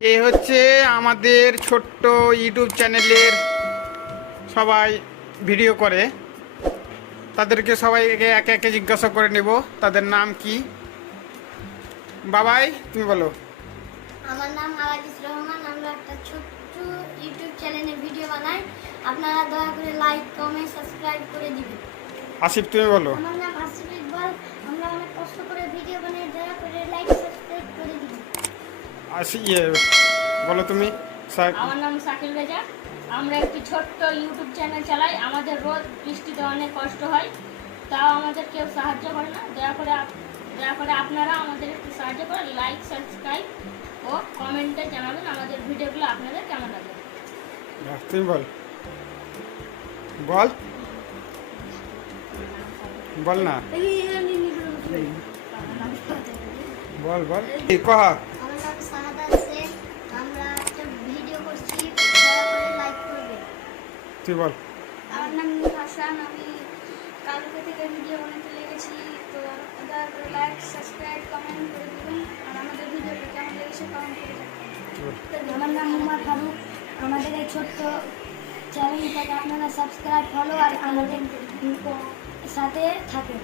এ হচ্ছে আমাদের ছোট্ট ইউটিউব চ্যানেলের সবাই ভিডিও করে। তাদেরকে সবাইকে একে একে জিজ্ঞাসা করে নেব তাদের নাম কি? বাবাই তুমি বলো। আমার নাম আলাদিস রহমান আমরা একটা ছোট্ট ইউটিউব চ্যানেলে ভিডিও বানাই। আপনারা দয়া করে লাইক কমেন্ট সাবস্ক্রাইব করে দিবেন। আসিফ তুমি বলো। আমার নাম আসিফ ইকবাল আমরা অনেক কষ্ট করে আসি ইয়ে বলো তুমি আমার নাম শাকিল রেজা আমরা একটি ছোট্ট ইউটিউব চ্যানেল চালাই আমাদের রোদ বৃষ্টিতে অনেক কষ্ট হয় তাও আমাদের কেউ সাহায্য করে না দয়া করে দয়া করে আপনারা আমাদের একটু সাহায্য করে লাইক সাবস্ক্রাইব ও কমেন্টে জানাবেন আমাদের ভিডিওগুলো আপনাদের কেমন লাগে বল বল বল না বল বল এই কহা তুই বল। আমি কালকে ভিডিও তো সাবস্ক্রাইব আর আমাদের কেমন লেগেছে আমাদের এই ছোট্ট চ্যানেলটাকে আপনারা সাবস্ক্রাইব ফলো আর আমাদের সাথে থাকেন।